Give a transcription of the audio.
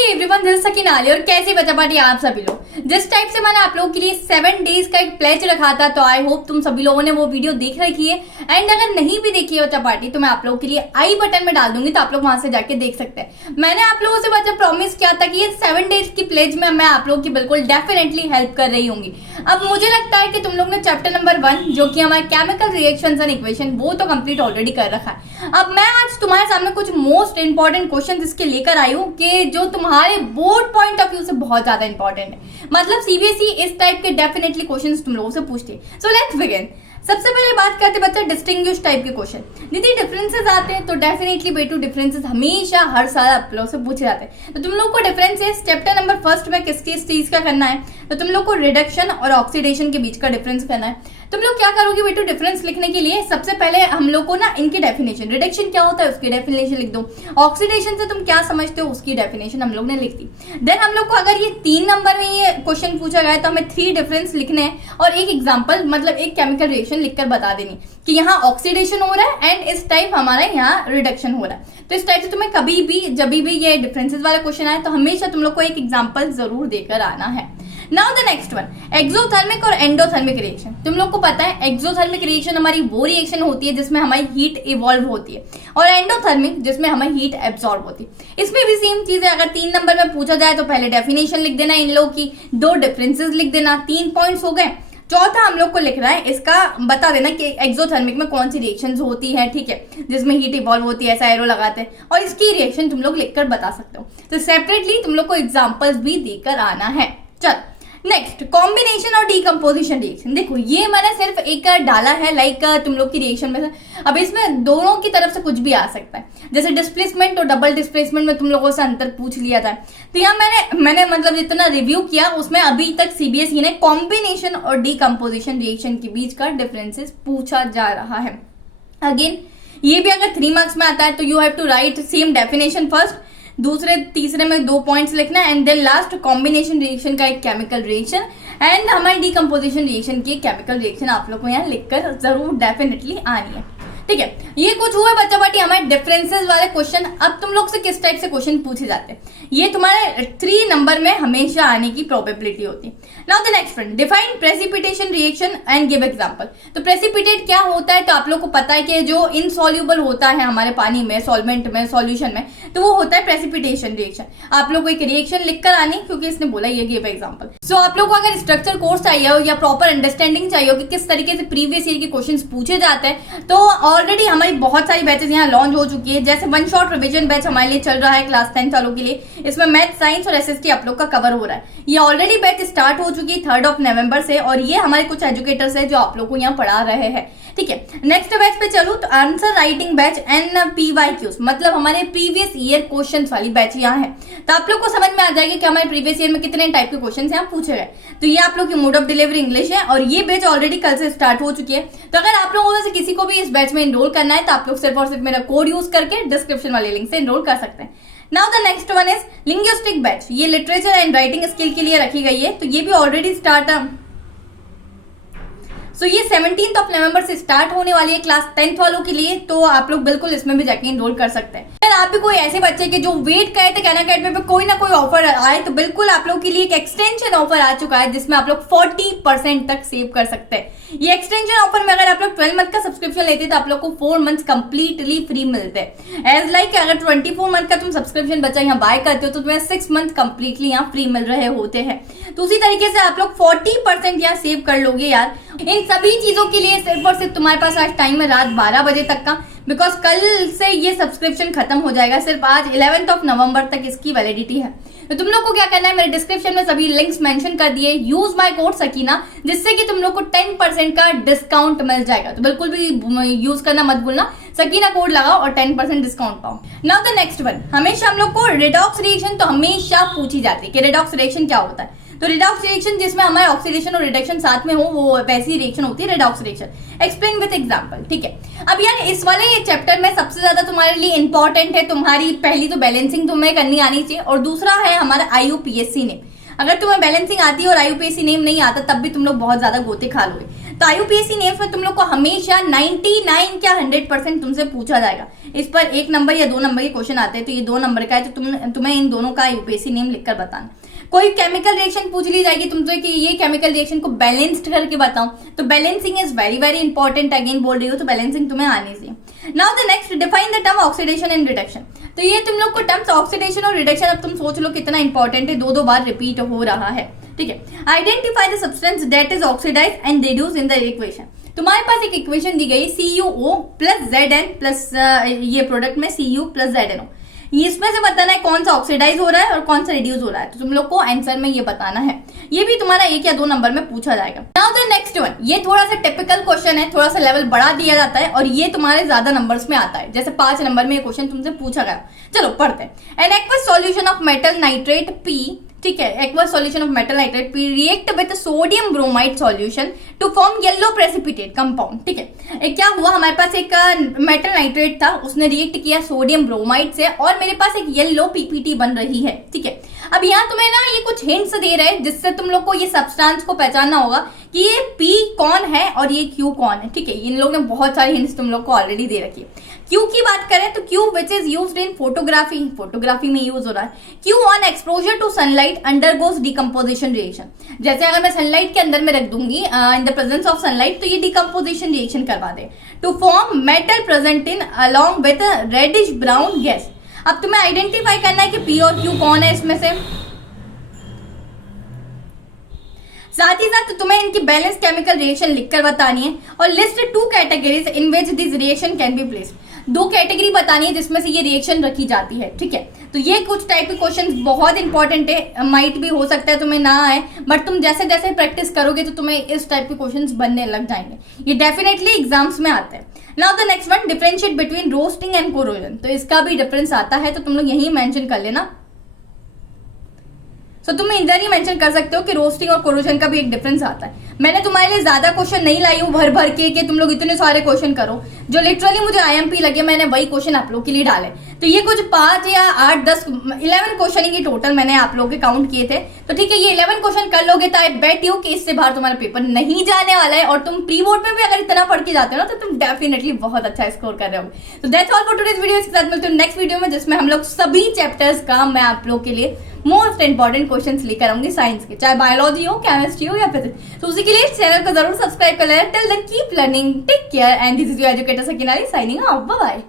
Hey everyone, this is Sakina Ali और कैसे बचा पार्टी आप सभी लोग। जिस टाइप से मैंने आप लोगों के लिए 7 डेज का एक प्लेज रखा था, तो आई होप तुम सभी लोगों ने वो वीडियो देख रखी है। एंड अगर नहीं भी देखी है बचा पार्टी, तो मैं आप लोगों के लिए आई बटन में डाल दूंगी, तो आप लोग वहां से जाके देख सकते हैं। मैंने आप लोगों से बच्चा प्रॉमिस किया था कि ये 7 डेज की प्लेज में मैं आप लोगों की बिल्कुल डेफिनेटली हेल्प कर रही होंगी। अब मुझे लगता है कि तुम लोग ने चैप्टर नंबर 1 जो कि हमारे केमिकल रिएक्शंस एंड इक्वेशन, वो तो कंप्लीट ऑलरेडी कर रखा है। अब मैं आज तुम्हारे सामने कुछ मोस्ट इंपॉर्टेंट क्वेश्चन इसके लेकर आई हूँ कि जो तुम्हारे बोर्ड पॉइंट ऑफ व्यू से बहुत ज्यादा इंपॉर्टेंट है। मतलब सीबीएसई इस टाइप के डेफिनेटली क्वेश्चंस तुम लोगों से पूछती है। So let's begin. सबसे पहले बात करते हैं बच्चा डिस्टिंग्विश टाइप के क्वेश्चन। यदि डिफरेंसेस आते हैं तो डेफिनेटली बेटू डिफरेंसेस हमेशा हर साल आप लोगों से पूछे जाते हैं। तो तुम लोग को डिफरेंसेस चैप्टर नंबर 1 में किस चीज का करना है, तो तुम लोग को रिडक्शन और ऑक्सीडेशन के बीच का डिफरेंस करना है। तुम लोग क्या करोगे बेटू डिफरेंस लिखने के लिए, सबसे पहले हम लोग को ना इनकी डेफिनेशन, रिडक्शन क्या होता है उसकी डेफिनेशन लिख दो, ऑक्सीडेशन से तुम क्या समझते हो उसकी डेफिनेशन हम लोग ने लिख दी। देन हम लोग को अगर ये 3 नंबर में ये क्वेश्चन पूछा गया है तो हमें 3 डिफरेंस लिखने हैं और एक एग्जाम्पल मतलब एक केमिकल रिएक्शन लिखकर बता देनी कि यहाँ ऑक्सीडेशन हो रहा है एंड इस टाइप हमारा यहाँ रिडक्शन हो रहा है। तो इस टाइप से तुम्हें कभी भी जब भी ये डिफरेंसेस वाला क्वेश्चन आए तो हमेशा तुम लोग को एक एग्जाम्पल जरूर देकर आना है। Now the next one, exothermic और एंडोथर्मिक रिएक्शन। तुम लोग को पता है एक्सोथर्मिक रिएक्शन हमारी वो रिएक्शन होती है जिसमें हमारी हीट इवॉल्व होती है और एंडोथर्मिक जिसमें हमारी हीट एब्सॉर्ब होती है। इसमें भी सेम चीज है, अगर 3 नंबर में पूछा जाए तो पहले डेफिनेशन लिख देना इन लोग की, 2 डिफरेंसेस लिख देना, 3 पॉइंट्स हो गए। चौथा हम लोग को लिख रहा है इसका बता देना कि एक्सोथर्मिक में कौन सी रिएक्शंस होती है, ठीक है, जिसमें हीट इवॉल्व होती है, ऐसा एरो लगाते हैं और इसकी रिएक्शन तुम लोग लिखकर बता सकते हो। तो सेपरेटली तुम लोग को एग्जांपल्स भी देकर आना है। चल नेक्स्ट, कॉम्बिनेशन और डीकम्पोजिशन रिएक्शन। देखो ये मैंने सिर्फ एक डाला है लाइक तुम लोग की रिएक्शन में से। अब इसमें दोनों की तरफ से कुछ भी आ सकता है, जैसे डिस्प्लेसमेंट और डबल डिस्प्लेसमेंट में तुम लोगों से अंतर पूछ लिया था। तो यहाँ मैंने मतलब जितना रिव्यू किया उसमें अभी तक सीबीएसई ने कॉम्बिनेशन और डीकम्पोजिशन रिएक्शन के बीच का डिफरेंसेस पूछा जा रहा है। अगेन ये भी अगर 3 मार्क्स में आता है तो you have to write same definition first, दूसरे तीसरे में 2 पॉइंट्स लिखना है and then last combination reaction का एक केमिकल रिएक्शन एंड हमारी डीकम्पोजिशन रिएक्शन की केमिकल रिएक्शन आप लोग को यहाँ लिखकर जरूर डेफिनेटली आनी है। ठीक है, ये कुछ हुआ बच्चा बाटी हमारे डिफरेंसेस वाले क्वेश्चन। अब तुम लोग से किस टाइप से क्वेश्चन पूछे जाते हैं, ये तुम्हारे 3 नंबर में हमेशा आने की प्रोबेबिलिटी होती है। Now the next one, define precipitation reaction and give example. तो प्रेसिपिटेट क्या होता है, तो आप लोग को पता है कि जो इनसॉल्युबल होता है हमारे पानी में, सॉल्वेंट में, सॉल्यूशन में, तो वो होता है प्रेसिपिटेशन रिएक्शन। आप लोग को एक रिएक्शन लिखकर आनी, क्योंकि इसने बोला ये गिव एग्जांपल। सो आप लोग को अगर स्ट्रक्चर कोर्स चाहिए हो या प्रॉपर अंडरस्टैंडिंग चाहिए हो कि किस तरीके से प्रीवियस ईयर के क्वेश्चन पूछे जाते हैं, तो ऑलरेडी हमारी बहुत सारी बैचेस यहाँ लॉन्च हो चुकी है। जैसे 1 शॉट रिवीजन बैच हमारे लिए चल रहा है क्लास 10 वालों के लिए, इसमें मैथ, साइंस और एसएसटी आप लोग का कवर हो रहा है। ये ऑलरेडी बैच स्टार्ट हो चुकी है 3 नवंबर से और ये हमारे कुछ एजुकेटर्स है जो आप लोग को यहाँ पढ़ा रहे हैं। ठीक है, नेक्स्ट बैच पे चलूं तो आंसर राइटिंग बैच NPYQs, मतलब हमारे प्रीवियस ईयर क्वेश्चंस वाली बैच यहाँ है। तो आप लोग को समझ में आ जाएगा कि हमारे प्रीवियस ईयर में कितने टाइप के क्वेश्चंस यहाँ पूछे गए। तो ये आप लोग की मोड ऑफ डिलीवरी इंग्लिश है और ये बैच ऑलरेडी कल से स्टार्ट हो चुकी है। तो अगर आप लोगों में से किसी को भी इस बैच में एनरोल करना है तो आप लोग सिर्फ और सिर्फ मेरा कोड यूज करके डिस्क्रिप्शन वाले लिंक से एनरोल कर सकते हैं। Now the next one is linguistic batch. ये लिटरेचर एंड राइटिंग स्किल के लिए रखी गई है, तो ये भी ऑलरेडी स्टार्ट तो ये 17 नवंबर से स्टार्ट होने वाली है क्लास 10 वालों के लिए। तो आप लोग बिल्कुल इसमें भी जाके एनरोल कर सकते हैं। अगर आप भी कोई ऐसे बच्चे के जो वेट करे थे कहना अकेडमी पे कोई ना कोई ऑफर आए, तो बिल्कुल आप लोग के लिए एक एक्सटेंशन ऑफर आ चुका है जिसमें आप लोग 40% तक सेव कर सकते हैं। ये एक्सटेंशन ऑफर में अगर आप लोग 12 मंथ का सब्सक्रिप्शन लेते हैं तो आप लोग को 4 मंथ कंप्लीटली फ्री मिलते हैं। एज लाइक अगर 24 मंथ का तुम सब्सक्रिप्शन बच्चा यहाँ बाय करते हो तो तुम्हें 6 मंथ कंप्लीटली यहाँ फ्री मिल रहे होते हैं। तो उसी तरीके से आप लोग 40% यहाँ सेव कर लोगे यार। इन सभी चीजों के लिए सिर्फ और सिर्फ तुम्हारे पास आज टाइम है रात 12 बजे तक का, बिकॉज कल से ये सब्सक्रिप्शन खत्म हो जाएगा। सिर्फ आज 11 नवंबर तक इसकी वैलिडिटी है। तो तुम लोग को क्या करना है, मेरे डिस्क्रिप्शन में सभी लिंक्स मेंशन कर दिए, यूज माय कोड सकीना, जिससे कि तुम लोग को 10% का डिस्काउंट मिल जाएगा। तो बिल्कुल भी यूज करना मत भूलना, सकीना कोड लगाओ और 10% डिस्काउंट पाओ। नाउ द नेक्स्ट वन, हमेशा हम लोग को रिडॉक्स रिएक्शन तो हमेशा पूछी जाती है कि रिडॉक्स रिएक्शन क्या होता है। तो रिडॉक्स रिएक्शन जिसमें हमारे ऑक्सीडेशन और रिडक्शन साथ में हो, वो वैसी रिएक्शन होती है redox reaction. Explain with example. ठीक है, अब यार इस वाले ये चैप्टर में सबसे ज्यादा तुम्हारे लिए इंपॉर्टेंट है तुम्हारी पहली तो बैलेंसिंग तुम्हें करनी आनी चाहिए और दूसरा है हमारा IUPAC नेम। अगर तुम्हें बैलेंसिंग आती है और IUPAC नेम नहीं आता तब भी तुम लोग बहुत ज्यादा गोते खा लोगे। तो आईयूपीएससी नेम्स में तुम लोग को हमेशा 99 क्या 100% तुमसे पूछा जाएगा। इस पर 1 नंबर या 2 नंबर के क्वेश्चन आते हैं, तो ये 2 नंबर का है, तो तुम्हें इन दोनों का आईयूपीएससी नेम लिखकर बताना। कोई केमिकल रिएक्शन पूछ ली जाएगी तुमसे कि ये केमिकल रिएक्शन को बैलेंस्ड करके बताओ, तो balancing is very very important, again बोल रही हूँ, तो बैलेंसिंग तुम्हें आनी चाहिए। Now the next, define the term oxidation and reduction. तो ये तुम लोग को टर्म्स ऑक्सीडेशन और रिडक्शन, अब तुम सोच लो कितना इंपॉर्टेंट है, 2 बार रिपीट हो रहा है, ठीक है। Identify the substance that is oxidize and reduce in the equation. तुम्हारे पास एक इक्वेशन दी गई CuO प्लस Zn प्लस ये प्रोडक्ट में Cu प्लस ZnO, इसमें से बताना है कौन सा ऑक्सीडाइज हो रहा है और कौन सा रिड्यूस हो रहा है, तो तुम लोग को आंसर में ये बताना है। ये भी तुम्हारा 1 या 2 नंबर में पूछा जाएगा। नाउ द नेक्स्ट वन, ये थोड़ा सा टिपिकल क्वेश्चन है, थोड़ा सा लेवल बढ़ा दिया जाता है और ये तुम्हारे ज्यादा नंबर्स में आता है, जैसे 5 नंबर में ये क्वेश्चन तुमसे पूछा गया। चलो पढ़ते हैं। An aqueous solution of metal nitrate P, ठीक है, aqueous solution of metal nitrate P react with sodium bromide solution to form yellow precipitate compound, ठीक है। क्या हुआ, हमारे पास एक मेटल नाइट्रेट था, उसने रिएक्ट किया सोडियम ब्रोमाइड से और मेरे पास एक येलो PPT बन रही है, ठीक है। अब यहाँ तुम्हें ना ये कुछ हिंट्स दे रहे हैं जिससे तुम लोग को ये सब्सटेंस को पहचानना होगा कि ये P कौन है और ये Q कौन है, ठीक है। इन लोगों ने बहुत सारी हिंट्स तुम लोग को ऑलरेडी दे रखी है। Q की बात करें तो Q which is used in photography में यूज हो रहा है। Q on exposure to sunlight undergoes decomposition reaction, जैसे अगर मैं सनलाइट के अंदर में रख दूंगी in the presence of sunlight, तो ये डिकम्पोजिशन रिएक्शन करवा दे to form metal present in along with reddish brown gas. अब तुम्हें आइडेंटिफाई करना है कि P और Q कौन है इसमें से, साथ ही साथ तुम्हें इनकी बैलेंस केमिकल रिएक्शन लिखकर बतानी है और list 2 categories in which this reaction can be placed. 2 category बतानी है जिसमें से ये रिएक्शन रखी जाती है, ठीक है। तो ये कुछ टाइप के क्वेश्चंस बहुत इंपॉर्टेंट है, माइट भी हो सकता है तुम्हें ना आए, बट तुम जैसे जैसे प्रैक्टिस करोगे तो तुम्हें इस टाइप के क्वेश्चंस बनने लग जाएंगे, ये डेफिनेटली एग्जाम्स में आते हैं। Now the next one, differentiate between roasting and corrosion, तो इसका भी डिफरेंस आता है, तो तुम लोग यही मेंशन कर लेना। तो तुम इधर ही मेंशन कर सकते हो कि रोस्टिंग और कोरोजन का भी एक डिफरेंस आता है। मैंने तुम्हारे लिए ज्यादा क्वेश्चन नहीं लाई हूँ भर भर के कि तुम लोग इतने सारे क्वेश्चन करो, जो लिटरली मुझे IMP लगे मैंने वही क्वेश्चन आप लोग के लिए डाले। तो ये कुछ 5 या 8 10 11 क्वेश्चन ही टोटल मैंने आप लोगों के काउंट किए थे, तो ठीक है, ये 11 क्वेश्चन कर लोगे तो आई बेट यू कि इससे बाहर तुम्हारा पेपर नहीं जाने वाला है, और तुम प्री बोर्ड में भी अगर इतना पढ़ के जाते हो ना तो तुम डेफिनेटली बहुत अच्छा स्कोर कर रहे हो। तो that's all for today's video. इसके साथ मिलते हैं नेक्स्ट वीडियो में, जिसमें हम लोग सभी चैप्टर्स का मैं आप लोग के लिए मोस्ट इंपॉर्टेंट क्वेश्चंस लेकर आऊंगी साइंस के, चाहे बायोलॉजी हो, केमिस्ट्री हो या फिजिक्स। तो उसी के लिए चैनल को जरूर सब्सक्राइब कर लेना। Till then keep learning, take care and this is your educator Sakina Ali signing off, bye bye.